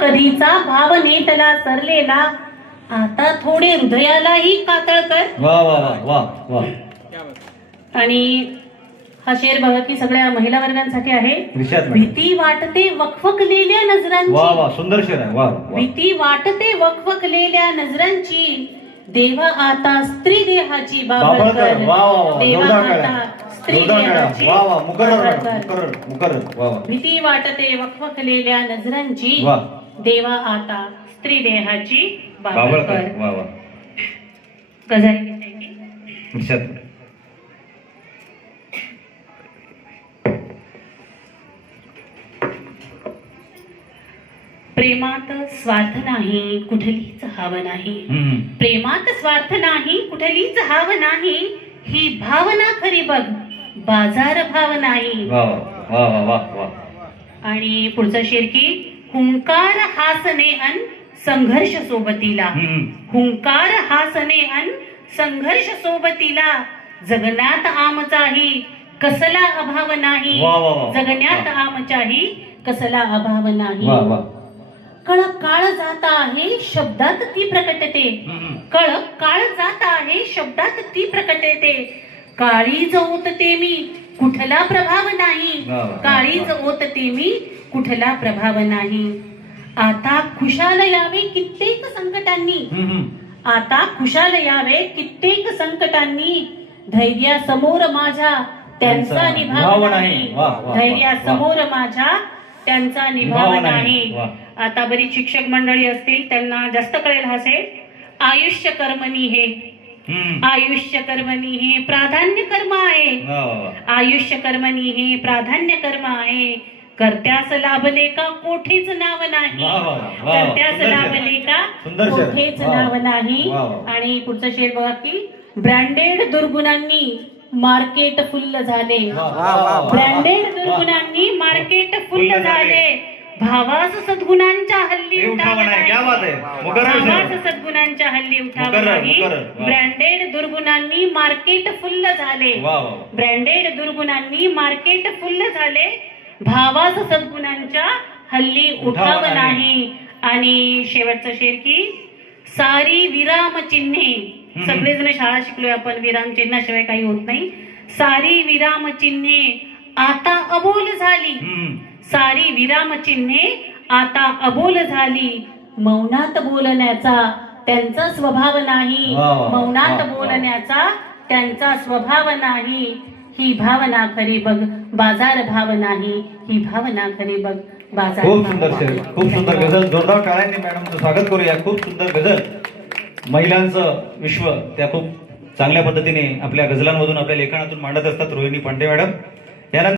कधीचा भाव नेतला सरलेला. आता थोडे हृदयालाही कातळ कर. वा वा वा वा वा. आणि हा शेर बघा की सगळ्या महिला वर्गांसाठी आहे. मॅडम. भीती वाटते वखवकलेल्या वा नजरांची. वा सुंदर शेर आहे. वा वा. भीती वाटते वखवकलेल्या नजरांची. देवा आता स्त्री देहाची बाबळकर बाबळकर वा वा वा देवा जोरदार आता. स्त्री जोरदार टाळ्या. देहाची वा वा मुकर्रर मॅडम, बाबळकर. मुकर्रर मुकर्रर वा वा. भीती वाटते वखवकलेल्या नजरांची. वा. देवा आता स्त्री देहाची वा वा. गझल प्रेमात स्वार्थ नाही कुठलीच हाव नाही. प्रेमात स्वार्थ नाही कुठलीच हाव नाही. ही भावना खरी बघ बाजार भाव नाही. आणि पुढचा शेर की? हुंकार हासने अन संघर्ष सोबतीला. हुंकार हासने अन संघर्ष सोबतीला जगण्यात आमचाही कसला अभाव नाही. जगण्यात. आमच्याही कसला अभाव नाही कळ काळ जात आहे शब्दात ती प्रकटते. कळ काळ जात आहे शब्दात ती प्रकटते काळीज ओतते मी कुठला प्रभाव नाही? वा. ओतते मी कुठला प्रभाव नाही? आता खुशाल यावे कित्येक संकटांनी. आता खुशाल यावे कित्येक संकटांनी. धैर्यासमोर माझ्या त्यांचा निभाव नाही. धैर्यासमोर माझ्या त्यांचा निभाव नाही. आता बरीच शिक्षक मंडळी असतील त्यांना जास्त कळेल हसे आयुष्य कर्मणी हे. आयुष्य कर्मणी हे प्राधान्य कर्म आहे वा आयुष्य कर्मणी हे प्राधान्य कर्म आहे कर्त्यास लाभले का कोठेच नाव नाही. कर्त्यास. लाभले का. कोठेच. नाव नाही. आणि पुढचा शेर बघा की ब्रँडेड दुर्गुणांनी मार्केट फुल्ल झाले. ब्रँडेड दुर्गुणांनी मार्केट फुल्ल झाले. भावास सद्गुणांच्या हल्ली उठाव उठाव नाही क्या बात नाही आहे मुकर्रर भावास. सद्गुणांच्या हल्ली उठाव मुकर्रर, नाही मुकर्रर. वा. ब्रँडेड दुर्गुणांनी मार्केट फुल्ल झाले वा वा वा. ब्रँडेड दुर्गुणांनी मार्केट फुल्ल झाले भावास सद्गुणांच्या हल्ली उठाव उठाव नाही. नाही आणि शेवटचा शेर की सारी विराम चिन्हे हम्म. सगळेजण शाळा शिकलोय आपण विराम चिन्हाशिवाय काही होत नाही सारी विराम चिन्हे आता अबोल झाली हम्म. सारी विराम चिन्हे आता अबोल झाली मौनात बोलण्याचा त्यांचा स्वभाव नाही. मौनात. बोलण्याचा त्यांचा स्वभाव नाही ही भावना खरी बघ बाजार भाव नाही ही भावना खरी बघ बाजार खूप सुंदर. खूप सुंदर. गझल जोरदार टाळ्यांनी मॅडमचं स्वागत करूया खूप सुंदर गझल महिलांचं विश्व त्या खूप चांगल्या पद्धतीने आपल्या गझलांमधून आपल्या लेखनातून मांडत असतात रोहिणी पांडे मॅडम यानंतर